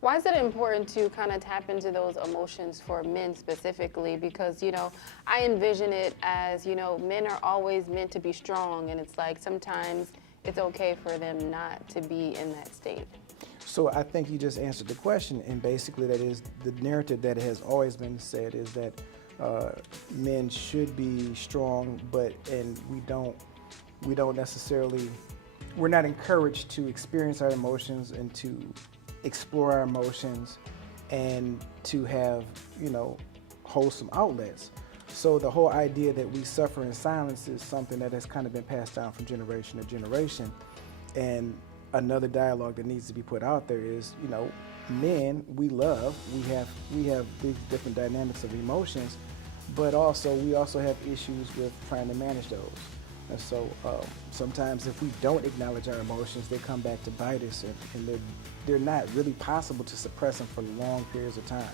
Why is it important to kind of tap into those emotions for men specifically? Because, I envision it as, men are always meant to be strong, and it's like sometimes it's okay for them not to be in that state. So I think you just answered the question, and basically that is the narrative that has always been said is that men should be strong, and we don't necessarily, we're not encouraged to experience our emotions and to explore our emotions and to have, wholesome outlets. So the whole idea that we suffer in silence is something that has kind of been passed down from generation to generation. And another dialogue that needs to be put out there is, men we love, we have these different dynamics of emotions, but we also have issues with trying to manage those. And so sometimes if we don't acknowledge our emotions, they come back to bite us, and they're not really possible to suppress them for long periods of time.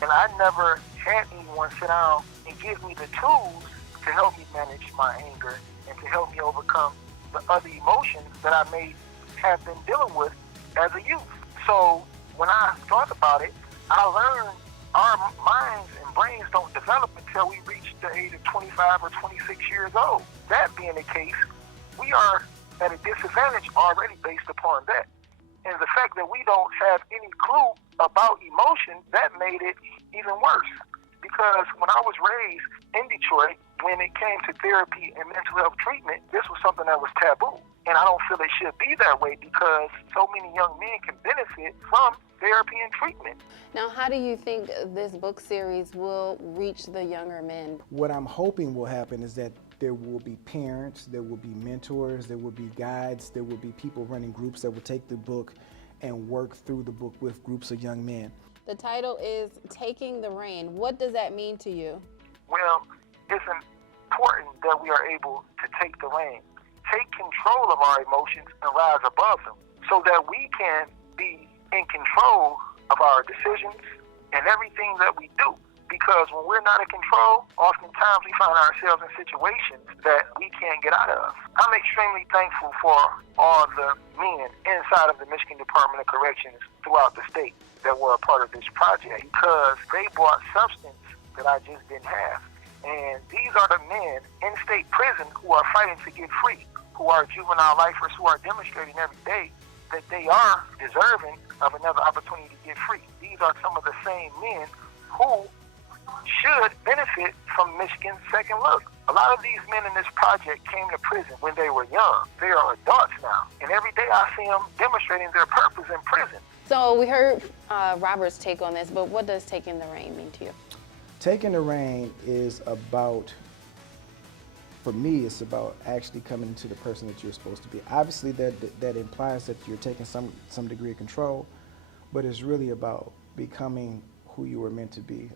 And I never had anyone sit down and give me the tools to help me manage my anger and to help me overcome the other emotions that I may have been dealing with as a youth. So when I thought about it, I learned our minds and brains don't develop until we reach the age of 25 or 26 years old. That being the case, we are at a disadvantage already based upon that. And the fact that we don't have any clue about emotion, that made it even worse. Because when I was raised in Detroit, when it came to therapy and mental health treatment, this was something that was taboo. And I don't feel it should be that way because so many young men can benefit from therapy and treatment. Now, how do you think this book series will reach the younger men? What I'm hoping will happen is that there will be parents, there will be mentors, there will be guides, there will be people running groups that will take the book and work through the book with groups of young men. The title is Taking the Reign. What does that mean to you? Well, it's important that we are able to take the reign, take control of our emotions and rise above them so that we can be in control of our decisions and everything that we do. Because when we're not in control, oftentimes we find ourselves in situations that we can't get out of. I'm extremely thankful for all the men inside of the Michigan Department of Corrections throughout the state that were a part of this project because they brought substance that I just didn't have. And these are the men in state prison who are fighting to get free, who are juvenile lifers who are demonstrating every day that they are deserving of another opportunity to get free. These are some of the same men who should benefit from Michigan's Second Look. A lot of these men in this project came to prison when they were young. They are adults now. And every day I see them demonstrating their purpose in prison. So we heard Robert's take on this, but what does taking the reign mean to you? Taking the reign is about, for me, it's about actually coming into the person that you're supposed to be. Obviously that implies that you're taking some degree of control, but it's really about becoming who you were meant to be.